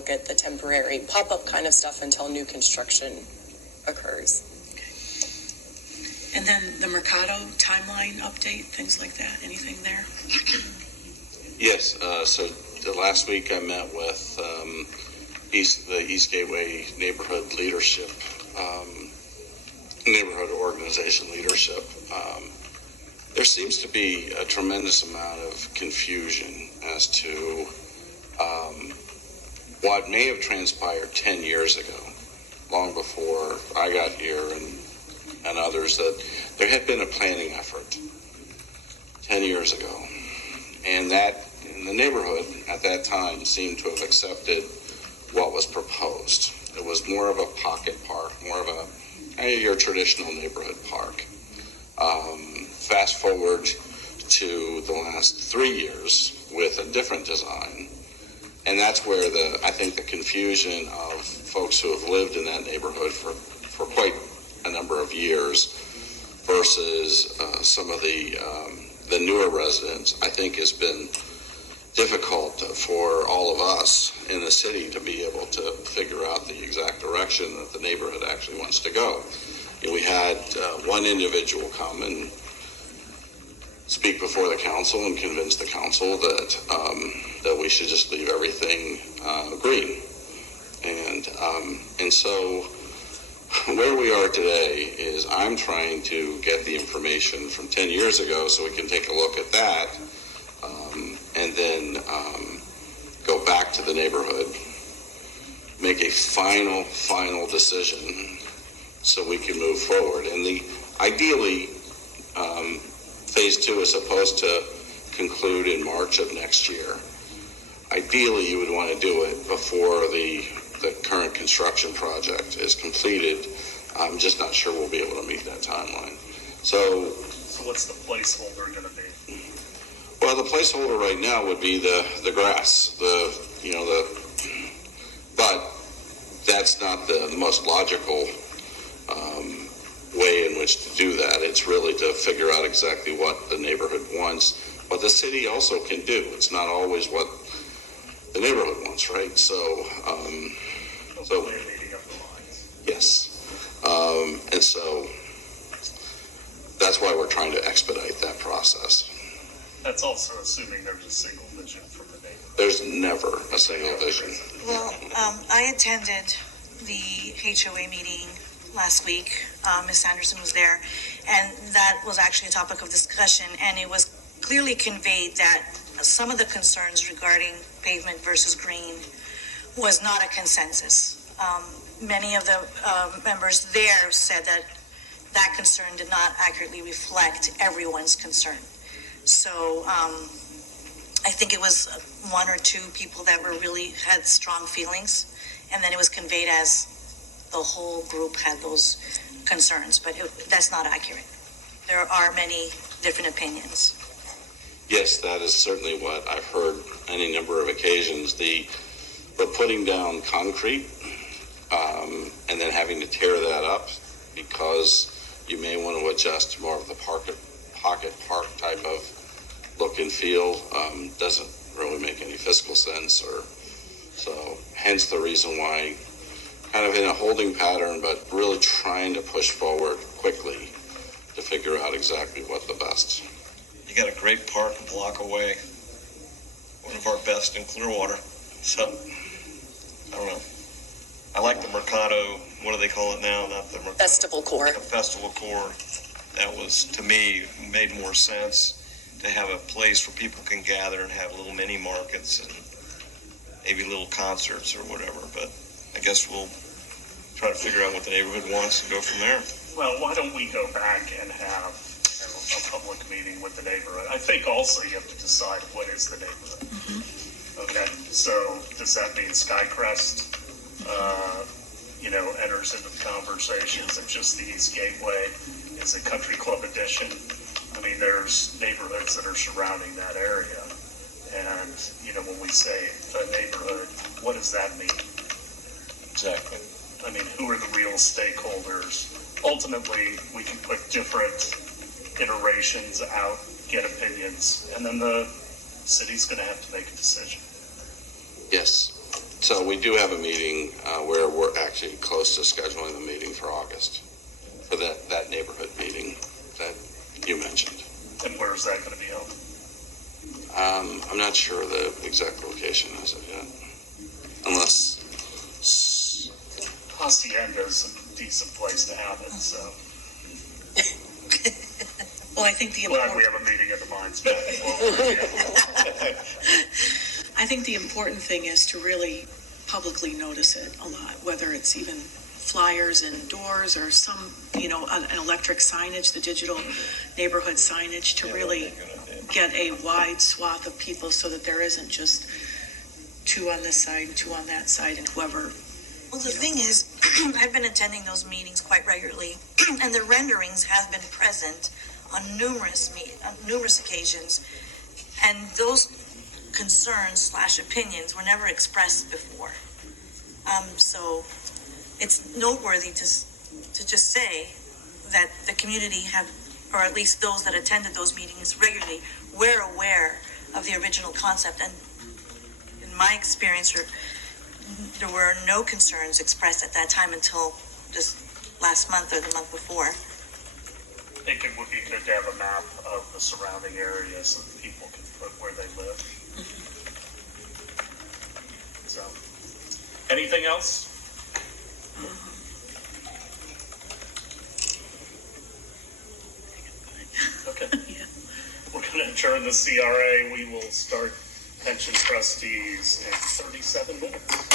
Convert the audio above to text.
look at the temporary pop-up kind of stuff until new construction occurs. And then the Mercado timeline update, things like that, anything there? Yes, so last week I met with the East Gateway neighborhood leadership, neighborhood organization leadership. There seems to be a tremendous amount of confusion as to what may have transpired 10 years ago, long before I got here and others, that there had been a planning effort 10 years ago. And that in the neighborhood at that time seemed to have accepted what was proposed. It was more of a pocket park, more of your traditional neighborhood park. Fast forward to the last 3 years with a different design. And that's where I think the confusion of folks who have lived in that neighborhood for quite a number of years versus some of the newer residents, I think has been difficult for all of us in the city to be able to figure out the exact direction that the neighborhood actually wants to go. We had one individual come and speak before the council and convince the council that we should just leave everything green. And so where we are today is I'm trying to get the information from 10 years ago so we can take a look at that and then go back to the neighborhood, make a final decision so we can move forward. And ideally, phase 2 is supposed to conclude in March of next year. Ideally, you would want to do it before the current construction project is completed. I'm just not sure we'll be able to meet that timeline. So what's the placeholder going to be? Well, the placeholder right now would be the grass, but that's not the most logical way in which to do that. It's really to figure out exactly what the neighborhood wants, what the city also can do. It's not always what the neighborhood wants, right? So meeting of the minds. Yes, and so that's why we're trying to expedite that process. That's also assuming there's a single vision from the neighborhood. There's never a single vision. Well, I attended the HOA meeting last week. Ms. Sanderson was there, and that was actually a topic of discussion, and it was clearly conveyed that some of the concerns regarding pavement versus green was not a consensus. Many of the members there said that concern did not accurately reflect everyone's concern. So I think it was one or two people that really had strong feelings, and then it was conveyed as the whole group had those concerns, but that's not accurate. There are many different opinions. Yes, that is certainly what I've heard on any number of occasions. But putting down concrete and then having to tear that up because you may want to adjust to more of the pocket park type of look and feel doesn't really make any fiscal sense. So hence the reason why kind of in a holding pattern, but really trying to push forward quickly to figure out exactly what the best. You got a great park a block away, one of our best in Clearwater. So, I don't know. I like the Mercado, what do they call it now? Not the Mercado. Festival Core. The Festival Core. That was, to me, made more sense to have a place where people can gather and have little mini markets and maybe little concerts or whatever. But I guess we'll try to figure out what the neighborhood wants and go from there. Well, why don't we go back and have a public meeting with the neighborhood? I think also you have to decide what is the neighborhood. Mm-hmm. Okay, so does that mean Skycrest, enters into the conversation? Is it just the East Gateway? Is it Country Club Edition? I mean, there's neighborhoods that are surrounding that area. And, when we say a neighborhood, what does that mean? Exactly. I mean, who are the real stakeholders? Ultimately, we can put different iterations out, get opinions, and then the city's going to have to make a decision. Yes. So we do have a meeting where we're actually close to scheduling the meeting for August, for that neighborhood meeting that you mentioned. And where is that going to be held? I'm not sure the exact location as of yet, unless. Hacienda is a decent place to have it, so Well, I think the glad we important, have a meeting at the Mines Bank. I think the important thing is to really publicly notice it a lot, whether it's even flyers indoors or some, an electric signage, the digital neighborhood signage, to really get a wide swath of people so that there isn't just two on this side and two on that side and whoever. well, the thing is, I've been attending those meetings quite regularly, and the renderings have been present on numerous occasions, and those concerns / opinions were never expressed before. So it's noteworthy to just say that the community have, or at least those that attended those meetings regularly, were aware of the original concept. And in my experience, there were no concerns expressed at that time until just last month or the month before. I think it would be good to have a map of the surrounding areas so that people can put where they live. So, anything else? Okay. We're going to adjourn the CRA. We will start pension trustees in 37 minutes.